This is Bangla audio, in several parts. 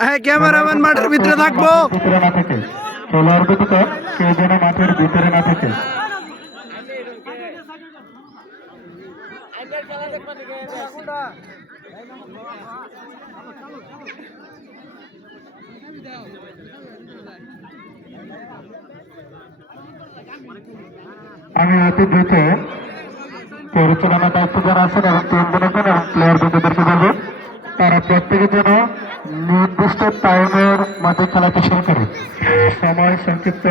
হ্যাঁ, ক্যামেরাম্যান মাঠের ভিতরে থাকবো। ভিতরে না থাকে খেলোয়াড় ব্যতীত কেউ যেন মাঠের ভিতরে না থাকে। আমি অতি দ্রুত পরিচালনার দায়িত্ব যারা আছেন এবং টিম ম্যানেজার এবং প্লেয়ার বন্ধুদেরকে বলবো তারা প্রত্যেকে যেন নির্দিষ্ট টাইমের মধ্যে খেলাতে শুরু করে। সময় সংক্ষিপ্ত।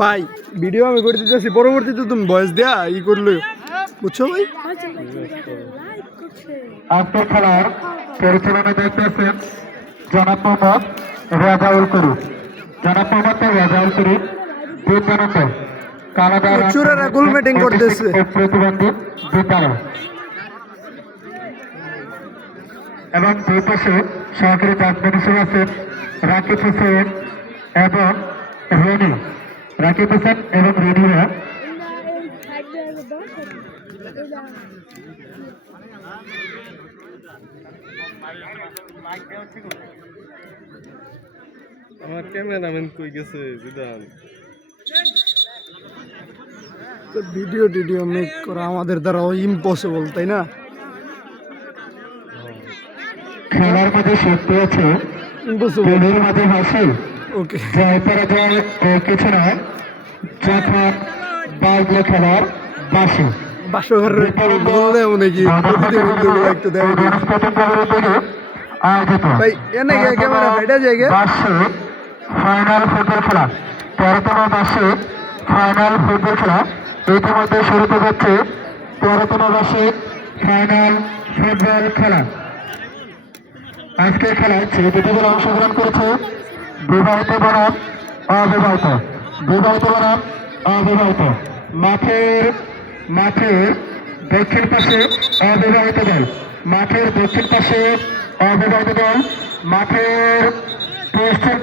ভাই ভিডিও আমি করে দিতেছি, পরবর্তীতে তুমি ভয়েস দেয়া করলে বুঝছো ভাই। আজকের খেলার পরিচালনার দায়িত্ব আছেন জনাব মোহাম্মদ রাজাউল করিম। বিদ্যানন্দ কানাডার চুরেরা গোল মিটিং করতেছে। প্রতিবন্ধী বিদ্যালয় এবং দুই পাশে সহকারী জাজম্যান হিসেবে আছেন রাকিব হোসেন এবং রেডিরা আমার ক্যামেরাম্যান কই গেছে জিদান? ভিডিও টিডিও মেক করা আমাদের দ্বারা ইম্পসিবল, তাই না? খেলার মাঝে শক্তি আছে, গোলের মাঝে হাসি। ওকে, জয় পরাজয় কিছু নয়, যখন বাজলো খেলার বাসি। বাসঘরের গোল দেও নাকি? একটু দেয় ভাই, এনে গিয়ে ক্যামেরা ফাইটা যায়গে। ফাইনাল ফুটবল খেলা, 13তম বার্ষিক ফাইনাল ফুটবল খেলা ইতিমধ্যে শুরু হতে যাচ্ছে। 13তম বার্ষিক ফাইনাল ফুটবল খেলা। আজকের খেলায় যে দুটি দল অংশগ্রহণ করেছে বিবাহিত বনাম অবিবাহিত। মাঠের দক্ষিণ পাশে অবিবাহিত দল, মাঠের পশ্চিম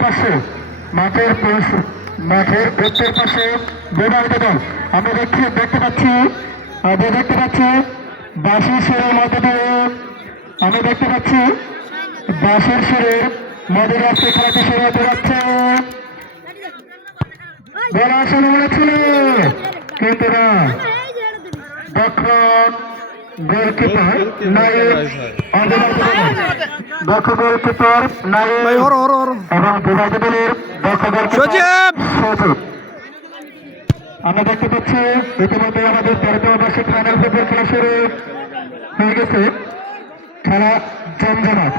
পাশে বিবাহিত দল। আমরা দেখতে পাচ্ছি বাঁশির সুরের মধ্যে দিয়ে আজকে খেলাটি শুরু হতে যাচ্ছে। বলা শুরু হয়েছিল কিন্তু না, দক্ষিণ গোলকিপার নাইব এবং বিভাগ দলের সজীব। আমরা দেখতে পাচ্ছি ইতিমধ্যে আমাদের 13তম বার্ষিক ফাইনাল ফুটবল খেলা শুরু হয়ে গেছে। খেলা জমজমাট,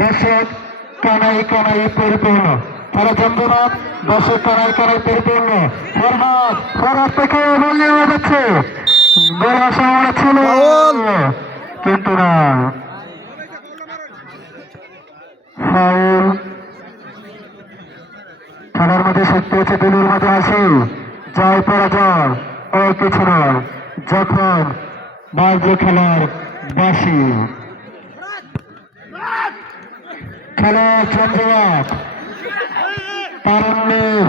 দর্শক কানাই পরিপূর্ণ। ফরহাদ থেকে বল নেওয়া যাচ্ছে, গোল আশা ছিল কিন্তু না, ফাউল। খেলার মধ্যে শক্তি হচ্ছে, দিলের মাঝে আসে, জয় পরাজয় কিছু নয়, যখন বাজলো খেলার বাসি। খেলা জমজমাট, তারুণ্যের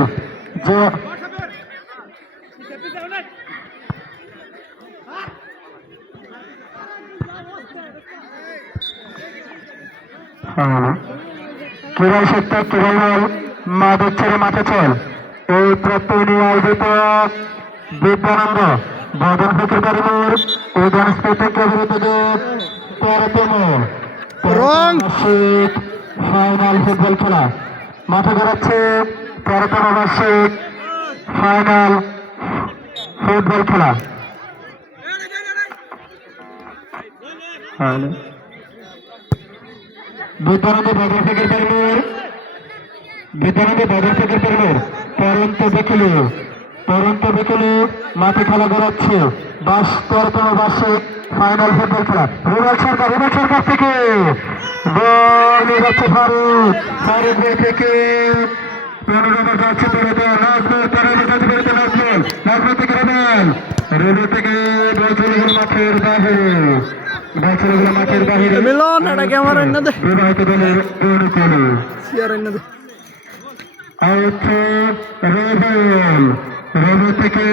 কিরাই সত্য কিরাই বল মাদের ছেড়ে মাঠে চল। এই প্রত্যয় নিয়ে আয়োজিত বিদ্যানন্দ বদন ফকির করিমের এই ডান্স প্রতিজ্ঞা বিরুদ্ধে 13তম বার্ষিক ফাইনাল ফুটবল খেলা মাঠে বেরোচ্ছে। 13তম বার্ষিক ফাইনাল ফুটবল খেলা। বিদ্যানন্দ বদর ফকির করিমের পরন্ত বিকেলে মাঠে খেলা বেরোচ্ছে। 13তম বার্ষিক ফাইনাল ফুটবল খেলা। রুবেল সরকার থেকে বল নিয়ে যাচ্ছে ফারুক থেকে 15 নম্বর যাচ্ছে নাজমুল থেকে রুবেল থেকে বল চলে গেল মাঠের বাহিরে। মিলন এটা ক্যামেরা এনে দে, বিবাহিত দলের অনুকূলে শেয়ার এনে দে। রবি থেকে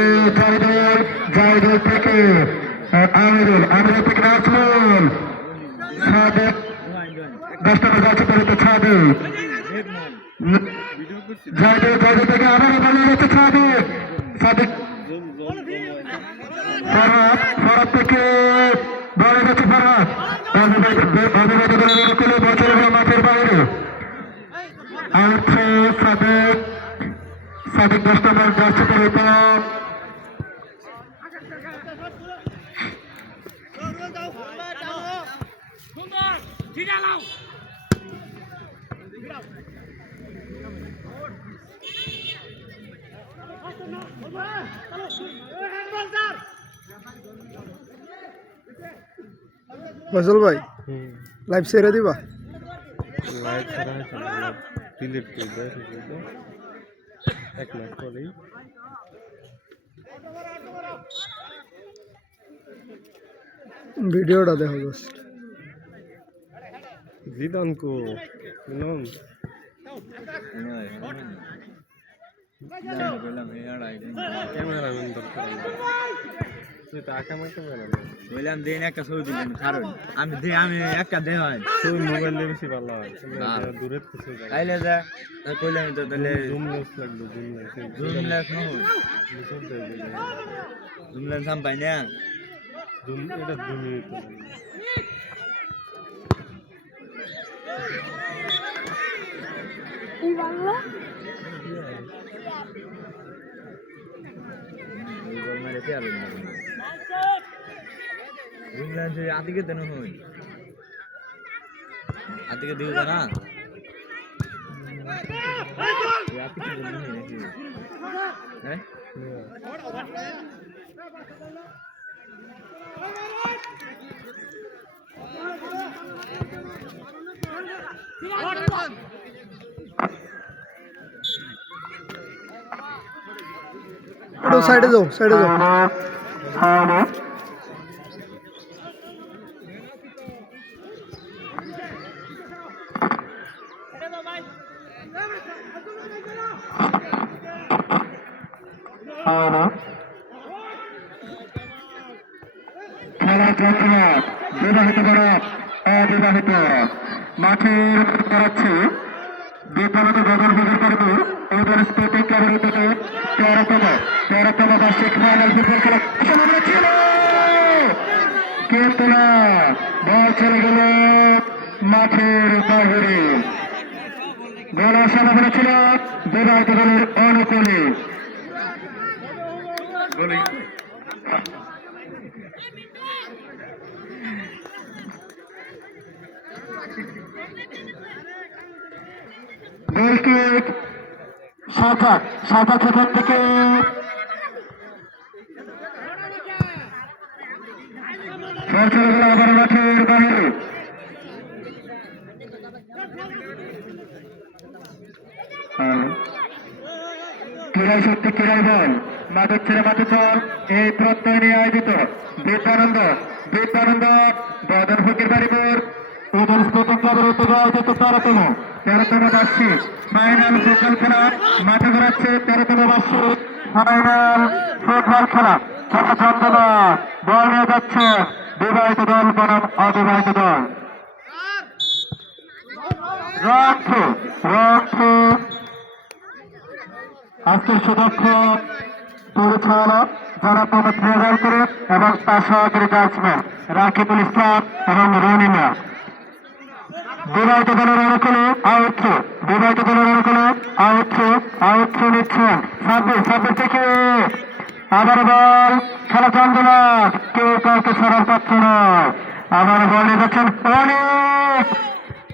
জায়দুল থেকে আমিরুল থেকে নাজমুল, সাদেক 10 নম্বর যাচ্ছে পরিতে ছাদে ভিডিও করছি জায়দে জায়দে থেকে আবারও বল যাচ্ছে ছাদে সাদিক ফরহাদ ফরহাদ থেকে বল যাচ্ছে ফরহাদ অবিবাহিত দলের অনুকূলে বছর মাঠের বাইরে আউট সাদিক সাদিক 10 নম্বর যাচ্ছে পরিতে ফয়সাল ভাই লাইভ ছেড়ে দিবা লাইট ছাড়া ডিলিট করে দেয় কিন্তু এক মাস পরেই ভিডিওটা দেখো জাস্ট জিদান কো নাম ক্যামেরাম্যান দরকার তুই তো আঁকা মাকে ক্যামেরাম্যান বললাম দিন একটা ছবি দিলেন কারণ আমি একটা দেহ হয় তুই মোবাইল দিয়ে বেশি ভালো হয় দূরে কিছু তাইলে যা কইলাম তো তাহলে জুম লেন্স লাগবে জুম লেন্স না হয় জুম লেন্স আম পাই না জুম এটা 2 মিনিট জুম লেন্স আদিকে দেন হয় আদিকে দিও না হ্যাঁ একটু সাইডে যাও খেলার জন্য বিবাহিত করা অবিবাহিত মাঠের করাচ্ছে বিদ্যালয় বদল বদল করবে এবার স্পোর্টিং ক্লাবের উদ্যোগে 13তম বার্ষিক ফাইনাল ফুটবল খেলা সমাধান ছিল কিন্তু না বল চলে গেল মাঠের বাহিরে বল সমাধান ছিল বিবাহিত দলের অনুকূলে গোলকিক সাঁতার সেখান থেকে আবার মাঠের বাইরে ক্রীড়াই শক্তি ক্রীড়াই বল মাঠের ছেড়ে মাঠে চল এই প্রত্যয় নিয়ে আয়োজিত বিদ্যানন্দ বদর ফকির বাড়িপুর উদল স্পোর্টিং ক্লাবের উদ্যোগে আয়োজিত 13তম বার্ষিক ফাইনাল ফুটবল খেলা মাঠে ঘোরাচ্ছে 13তম বার্ষিক ফাইনাল ফুটবল খেলা চন্দ্রনা বল নিয়ে যাচ্ছে বিবাহিত দল বনাম অবিবাহিত দল আজকের সুদক্ষ পরিচালক যারা প্রমোদ রেজাল করে এবং তার সহকারী ব্যাটসম্যান রাকিবুল ইসলাম এবং রনিমা বিবাহিত দলের অনুকূলে আউট নিচ্ছেন সাব্বির থেকে আবার বল খেলা চন্দনা কেউ কাউকে সরার পাচ্ছে না আবার বল নিয়ে যাচ্ছেন অনেক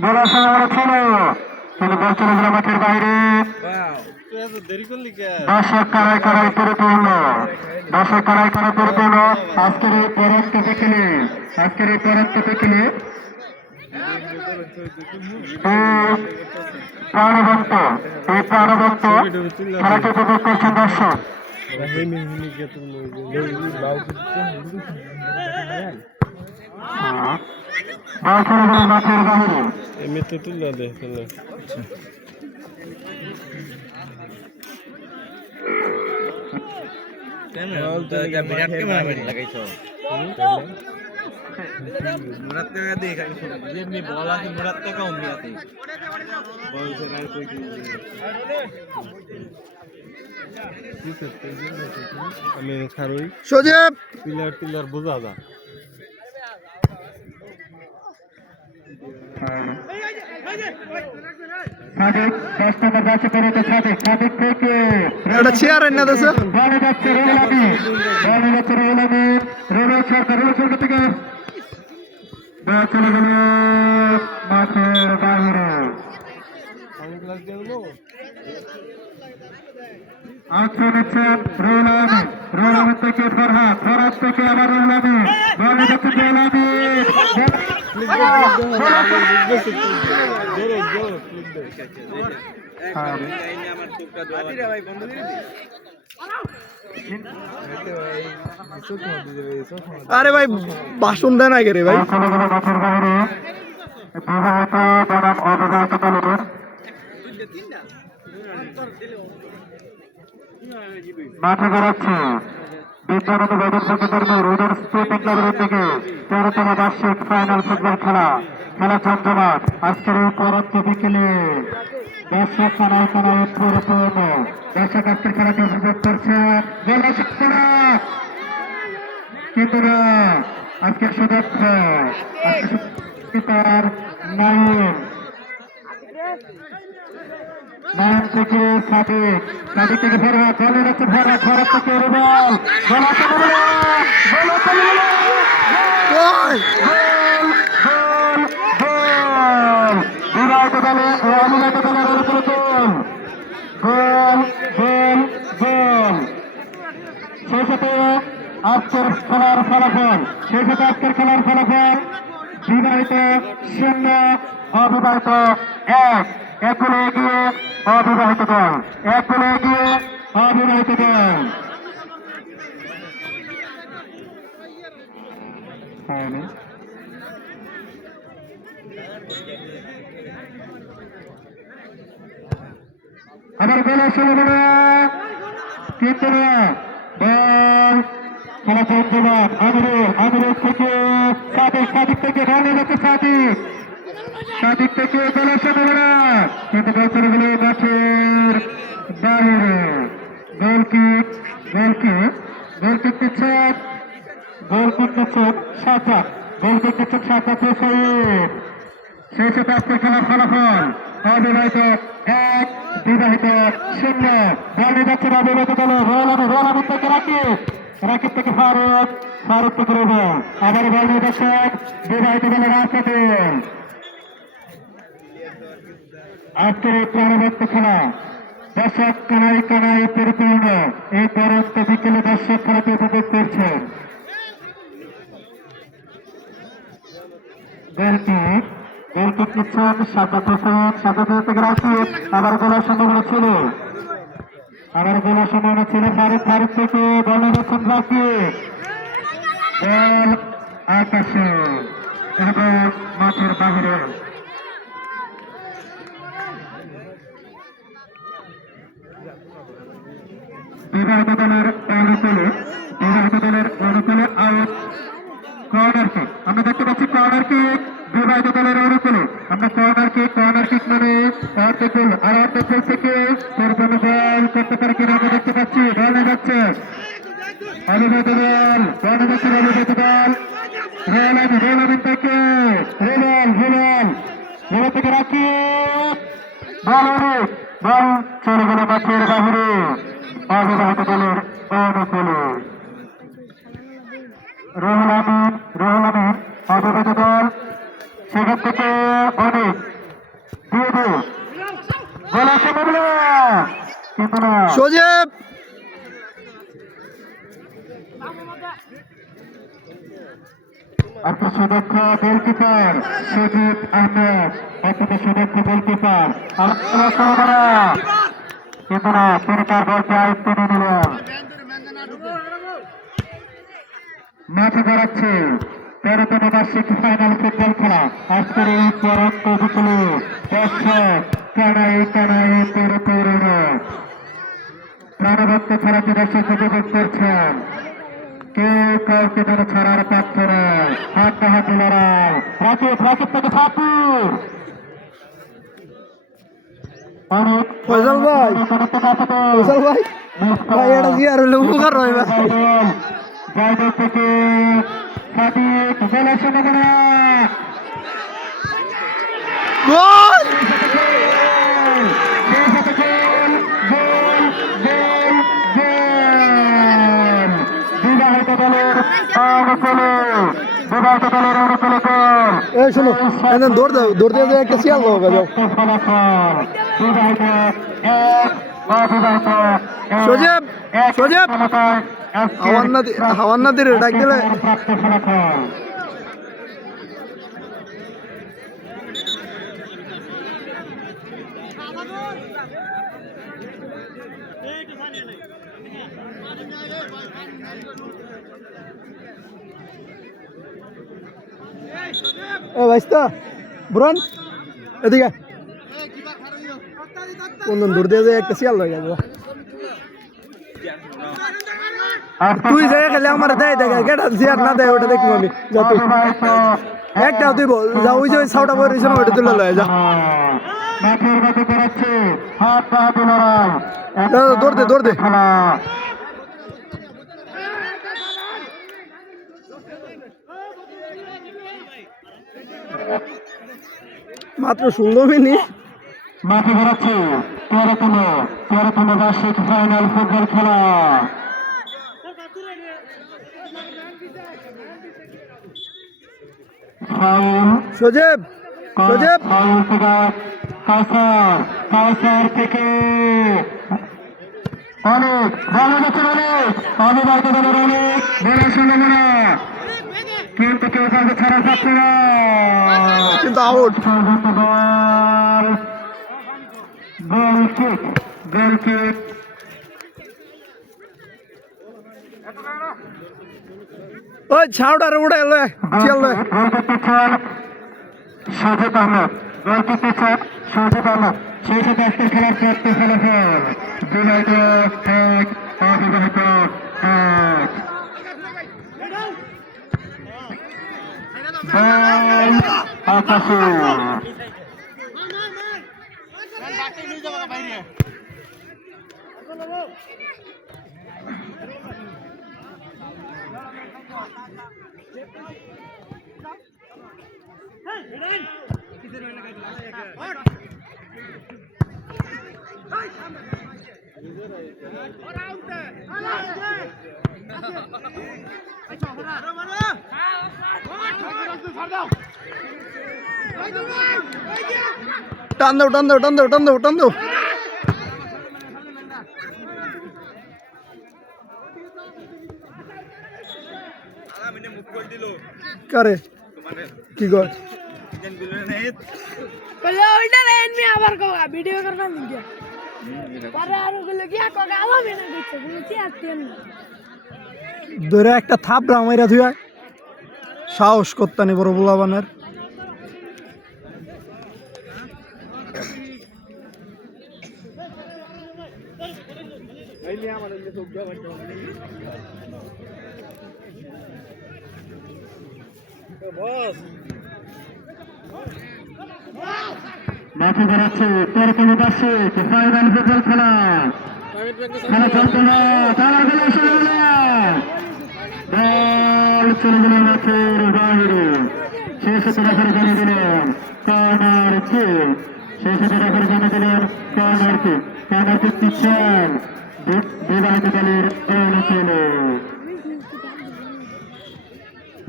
বলার সময় ছিল কিন্তু বল চলে গেল মাঠের বাইরে দেরি করলি কে দর্শক কারায় পরিপূর্ণ আজকের এই পরাক্ত দেখলে প্রাণবন্ত খেলাকে উপভোগ করছেন দর্শক মাঠের বাহিরে এমনিতে তুলে দে বিরাট ক্যামেরা লাগাইছ মুরাদ টাকা দিয়ে খালি যেমনি বল আছে মুরাদ টাকা অমনি আছে বল সে আর কই আমি খারুই সজীব পিলার টিলার বোঝা যা সাদিক 10 নম্বর যাচ্ছে পেরোতে সাদিক থেকে একটা চেয়ার এনে দেছে বলে যাচ্ছে রোলামি সরকার থেকে বল চলে গেল মাঠের বাইরে। আক্রমণ হচ্ছে রোলামি থেকে ফরহাদ থেকে আবার রোলামি বলে যাচ্ছে রোলামি আমার টুকটা দেওয়া ভাই বন্ধ করে দি আরে ভাই ভাষণ দেন আগে রে ভাই মাঠে বেড়াচ্ছে বিদ্যানন্দ বাজার সংগঠনের রোডার স্পোর্টিং ক্লাবের থেকে 13তম বার্ষিক ফাইনাল ফুটবল খেলা জমজমাট আজকের এই পরন্ত বিকেলে দর্শক কানায় কানায় পরিপূর্ণ দর্শক আজকের খেলাকে উপভোগ করছে কিন্তু না আজকের সদস্য তার নাইম থেকে সাদিক থেকে ফরহাদ বলে যাচ্ছে ফরহাদ থেকে রুবেল বিরাট দলে অমিরাট দলের অনুপ্রতন গোল সেই সাথে আজকের খেলার ফলাফল বিবাহিত 0 অবিবাহিত 1 এক গোলে এগিয়ে অবিবাহিত দল আবার গোলে শুরু হলো কিন্তু বল খেলা জমজমাট আমিরুল থেকে সাদিক থেকে ঢালে যাচ্ছে সাদিক থেকে গোলে শুরু হলো কিন্তু বল শুরু হলো মাঠের বাইরে গোলকিক নিচ্ছেন সাজ্জাদ সেই সাথে আজকের খেলার ফলাফল অবিবাহিত 1 বিবাহিত 0 বল নিয়ে যাচ্ছে অবিবাহিত দলে রোলামি থেকে রাকিব থেকে ফারুক থেকে রুবেল আবার বল নিয়ে যাচ্ছে বিবাহিত দলের রাশিদুল। আজকের এই পরবর্তী খেলা দর্শক কানায় পরিপূর্ণ এই পরন্ত বিকেলে দর্শক খেলাকে উপভোগ করছেন। গোলকিক নিচ্ছেন সাজ্জাদ থেকে রাশিদ আবার গোলার সম্ভাবনা ছিল ফারুক থেকে বল নিচ্ছেন রাকিব বল আকাশে এবং মাঠের বাহিরে বিবাহিত দলের অনুকূলে আউট কর্নার কিক আমরা দেখতে পাচ্ছি কর্নার কিক বিবাহিত দলের অনুকূলে আমরা কর্নার কিক মানে অর্ধেক গোল আর অর্ধেক গোল থেকে পরিপূর্ণ বল করতে পারে কিনা আমরা দেখতে পাচ্ছি বল যাচ্ছে অবিবাহিত দল রোলামি থেকে রোলাল থেকে রাখি বল চলে গেল মাঠের বাহিরে অবিবাহিত দলের অনুকূলে রুহুল আমিন অবিবাহিত দল সেখান থেকে অনেক দিয়ে বলে কিন্তু না সজীব আপনার সুদক্ষ গোলকিপার সজীব আহমেদ সুদক্ষ গোলকিপার কিন্তু না তিনি তার বলকে আয়ত্ত নিয়ে নিলেন মাঠে গড়াচ্ছে 13তম বার্ষিক ফাইনাল ফুটবল খেলা আজকের এই পরন্ত বিকেলে দর্শক কানায় পরিপূর্ণ প্রাণবন্ত খেলাটি দর্শক উপভোগ করছেন কেউ কাউকে যেন ছাড়ার পাচ্ছে না। হাড্ডাহাড্ডি লড়াই। রাকিব থেকে ফাতুর। অনেক ফয়সাল ভাই, ফয়সাল ভাই, ভাই এটা কি আর হলে উপকার হয় ভাই। জায়গা থেকে সাদিক গোলের সম্ভাবনা। গোল! এই শোনো, এখানে দৌড় দিয়ে একটা শিয়াল লোক যাও। সজীব, সজীব, হাওয়ান নাদির ডাক দিলে। ও ভাইস্তা বুরন এদিকে কোন দূর দিয়ে একটা শিয়াল হয়ে যাবে। তুই যাই খেলে আমার দেয় দেখে গেটা শিয়ার না দেয় ওটা দেখবো আমি। যা তুই একটা তুই বল যা, ওই যে ওই সাউটা বই রয়েছে না ওইটা তুলে লয় যা। দৌড় দে দৌড় দে। মাত্র 16 মিনিট মাঠে বেরোচ্ছে 13তম বার্ষিক ফাইনাল ফুটবল খেলা। সজীব, সজীব কাউসার থেকে অনেক ভালো যাচ্ছে, অনেক অবিবাহিত দলের অনেক বলার সম্ভাবনা, কিন্তু কেউ কাউকে ছাড়া পাচ্ছে না, কিন্তু আউট। গোল কিক, গোল কিক। ওই ছাউটার উড়ে এলে চল সজীব আহমেদ গোল কিক সজীব আহমেদ। সেই সাথে আজকে খেলার প্রাপ্তি ফলাফল বিবাহিত 1, অবিবাহিত 1। আকাশে টান দাও টান দাও টান দাও টান দাও টান দাও। কারে কি গো বলে ওইটা রেন মি আবার কোগা ভিডিও করনা মিডিয়া পরে আর গুলো কি কোগা আলামে না দিচ্ছে তুমি কি আছেন ধরে একটা থাপড়া মাইরা ধুয়া সাহস করতানি বড় বুলাবানের। মাঠে বেড়াচ্ছে 13তম বার্ষিক ফাইনাল ফুটবল খেলা। খেলা চলছে না, তারা গেল বল চলে গেল মাঠের বাইরে। শেষে রেফারি জানিয়ে দিলেন কর্নার কিক। শেষে রেফারি জানিয়ে দিলেন কর্নার কিক। কর্নার কিক দিচ্ছেন বিবাহিত দলের অনুকূলে।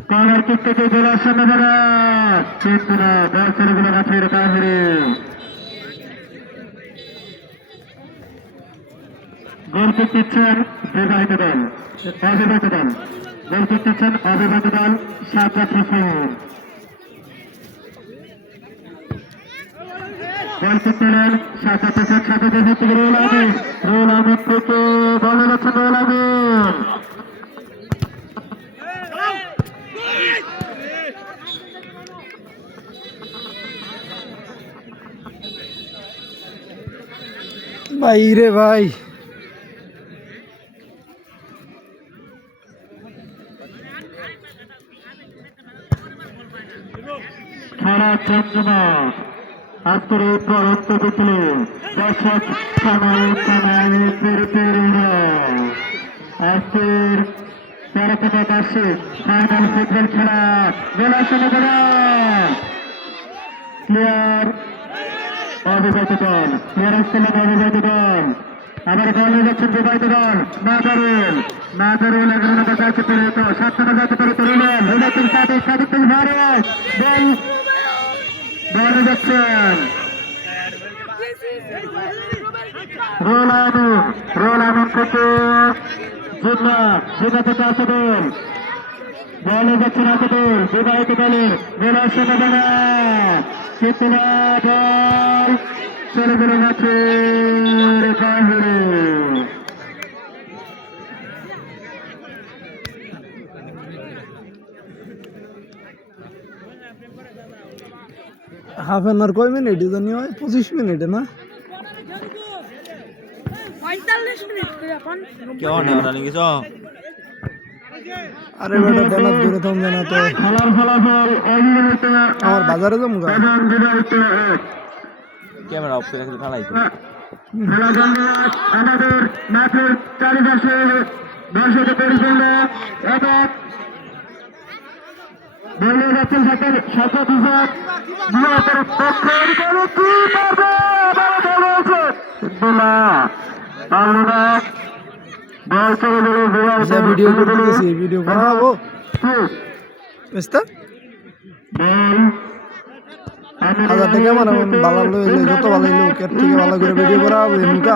কর্নার কিক থেকে গোলের সম্ভাবনা, কিন্তু না, বল চলে গেল মাঠের বাইরে। গোল কিক দিচ্ছেন বিবাহিত দল, অবিবাহিত দল। গোল কিক দিচ্ছেন অবিবাহিত দল সাজ্জাদ হোসেন। গোল কিক দিলেন সাজ্জাদ হোসেন। সাজ্জাদ হোসেন থেকে রুল আমিন, রুল আমিন থেকে বল যাচ্ছে রুল আমিন। ভাই রে ভাই রঞ্জনাথ আজকের এই পরন্ত বিকেলে দর্শক কানায় পেরে আজকের তেরোটা কাশে ফাইনাল ফুটবল খেলা বেলা শুরু করা প্লেয়ার অবিবাহিত দল প্লেয়ার আসছিলেন অবিবাহিত দল আবার বল যাচ্ছেন বিবাহিত দল নাজারুল 11 নম্বর যাচ্ছে পরিণত 7 নম্বর যাচ্ছে পরিণত রুলেন সাদিকুল ভারত বল যাচ্ছেন রোল আমিন থেকে জিন্না থেকে আসবেন বলে যাচ্ছেন আসবেন বিবাহিত দলের বল আসছে না চেতনা দল চলে গেল মাঠের বাইরে হাফ এন আওয়ার কয় মিনিট জানি হয় 25 মিনিটে না 45 মিনিট করে এখন কেমন ওটা লিখেছ আরে বেটা দেনা দূরে থাম জানা তো খেলার ফলাফল অনিয়মিত আমার বাজারে যাবো গা এবং বিবাহিত ক্যামেরা অফ করে রাখলে ফেলাই আমাদের মাঠের চারিপাশে দর্শকের পরিপূর্ণ এবং বলে যাচ্ছেন সকল ভিডিও করতে গেছি ভিডিও বানাবো বুঝতে 1000 টাকা আমার ভালো লইলে যত ভালো হইলো এর থেকে ভালো করে ভিডিও করা হবে মুকা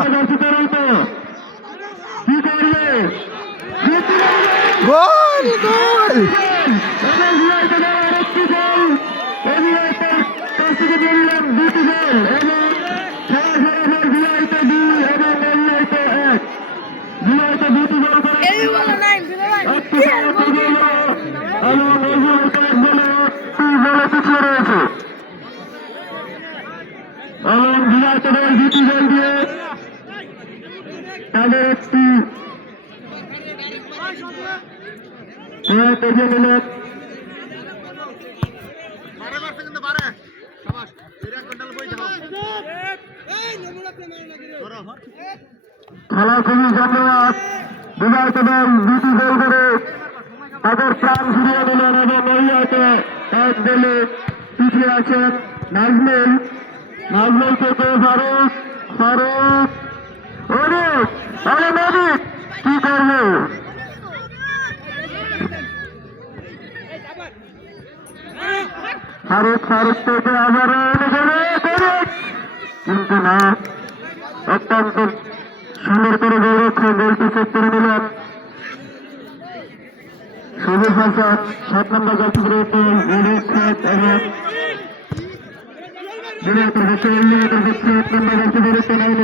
গোল গোল এই বলা নাই বিনয় কি আর বলবি তাদের একটি খেলা খুবই ধন্যবাদ বিবাহিত দল 2টি গোল করে তাদের প্রাণ ফিরিয়ে দিলেন এবং মহিলাতে এক দলে পিছিয়ে আছেন নাজমুল থেকে ফারুক কি করবে ফারুক থেকে আবার কিন্তু না অত্যন্ত সুন্দর করে গোলটি সেট করে নিলেন সবুজ হাসান 7 নম্বর যাত্রী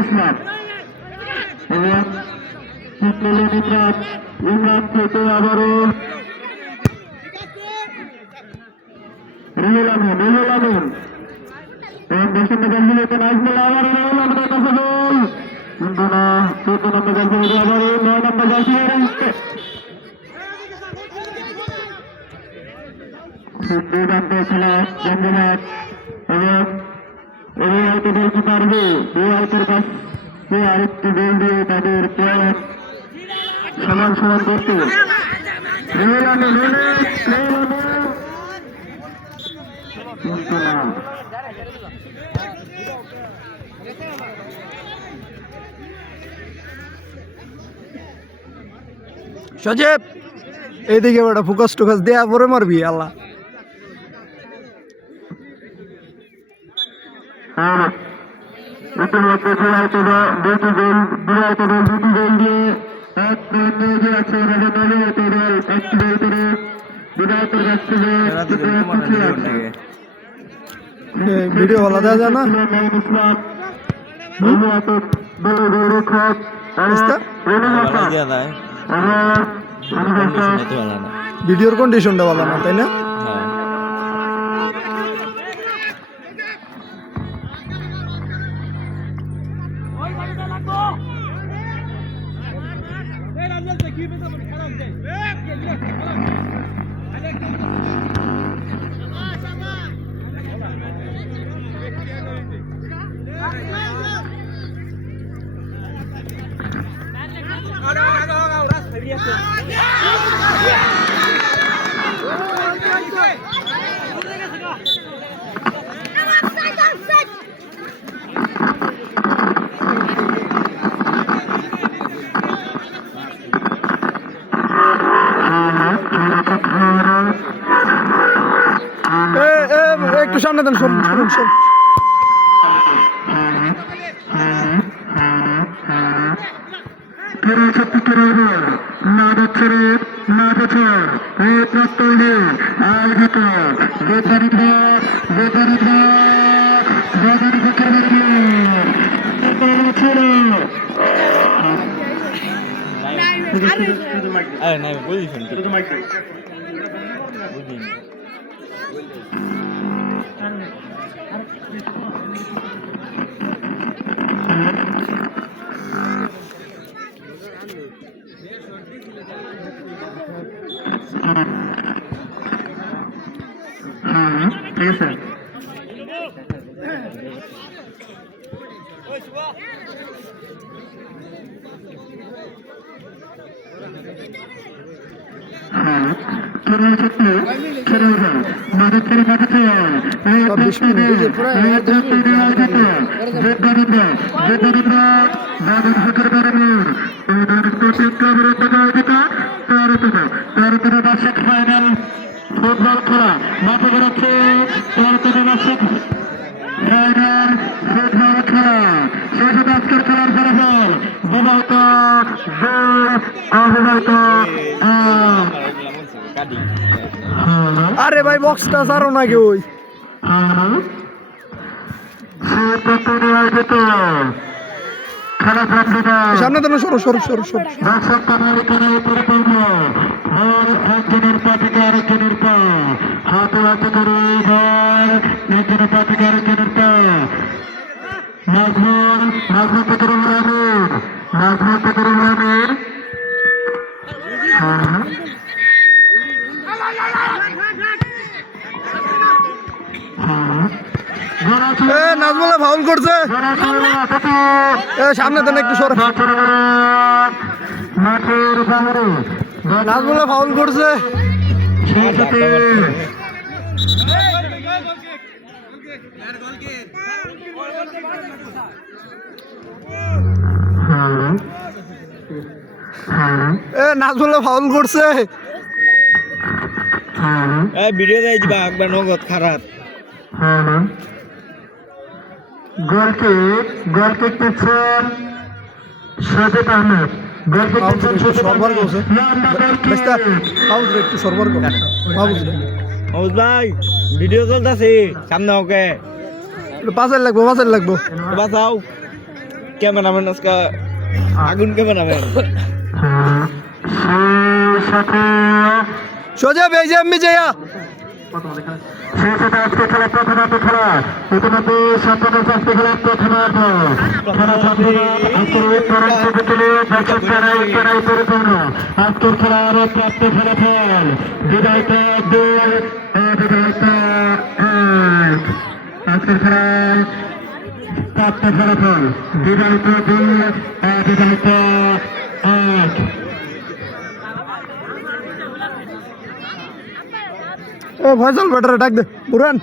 ইসলাম এবং ইমরান থেকে আবারও রিয়েল আমিন এবং 10 নম্বর যাত্রী নাজমুল আবারও আমাদের কাছে গোল কিন্তু না 14 নম্বর যাত্রী আবারও 9 নম্বর যাত্রী দুর্দান্ত খেলা ধন্যবাদ এবং হয়তো বলতে পারবে দুয়াইতের কাছে আরেকটি গোল দিয়ে তাদের পয়েন্ট সমান করতে কিন্তু না সজীব এইদিকে বেটা ফোকাস টুকাস দেয়া পরে মারবি আল্লাহ ইতিমধ্যে দুটি গোল দিয়ে এক পয়েন্ট নিয়ে যাচ্ছে একটি গোল করে বিধায়কের কাছ থেকে পিছিয়ে আছে ভিডিও ভালো দেওয়া যায় না ইসলাম রক্ষক দিয়া দেয় ভিডিওর কন্ডিশনটা ভালো না তাই না একটু সামনে দেন, সরুন সরুন সরুন। আরে না বুঝিস বুঝিনি ফাইনাল ফুটবল খেলা মাঠে বেরোচ্ছে বার্ষিক ফাইনাল ফুটবল খেলা শেষ আজকের খেলার ফলাফল বিবাহিত অবিবাহিত আরে ভাই বক্সটা ছাড়ো না কেউ। খেলা সামনে দেন, সরো সরো সরো সরো। দর্শক কানারে কানারে পরিপূর্ণ একজনের পা থেকে আরেকজনের পা হাতে হাতে করে বল একজনের পা থেকে আরেকজনের পা নাজমুল থেকে রুমানের নাজমুল্লাহ ফাউল করছে। সামনে দেন একটু সরো। মাঠের বাহারে নাজমুল্লাহ ফাউল করছে। নাজমুল্লাহ ফাউল করছে। ভিডিও দেয় বা একবার নগদ খারাপ গোলকিক নিচ্ছেন সাজেদ আহমেদ। একটু সরবর ভাই ভিডিও চলতেছে সামনে ওকে পাঁচের লাগবো বাঁচাও ক্যামেরাম্যান আজকে আগুন ক্যামেরাম্যান সোজা বেজে আমি যাইয়া আজকে খেলা প্রথমার্ধ খেলা ইতিমধ্যে সম্পূর্ণ চারটি খেলা প্রথমার্ধ খেলা পরিপূর্ণ আজকের খেলার প্রাপ্ত ফলাফল বিদায়িত 2 অবিবাহিত 1। আজকের খেলার প্রাপ্ত ফলাফল বিদায়িত 2 অবিবাহিত 1। ফয়সাল বেটারে ডাক দে, বুরান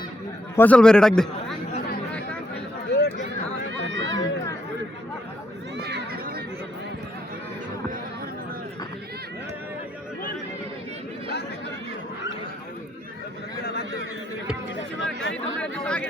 ফয়সাল বেরে ডাক দে।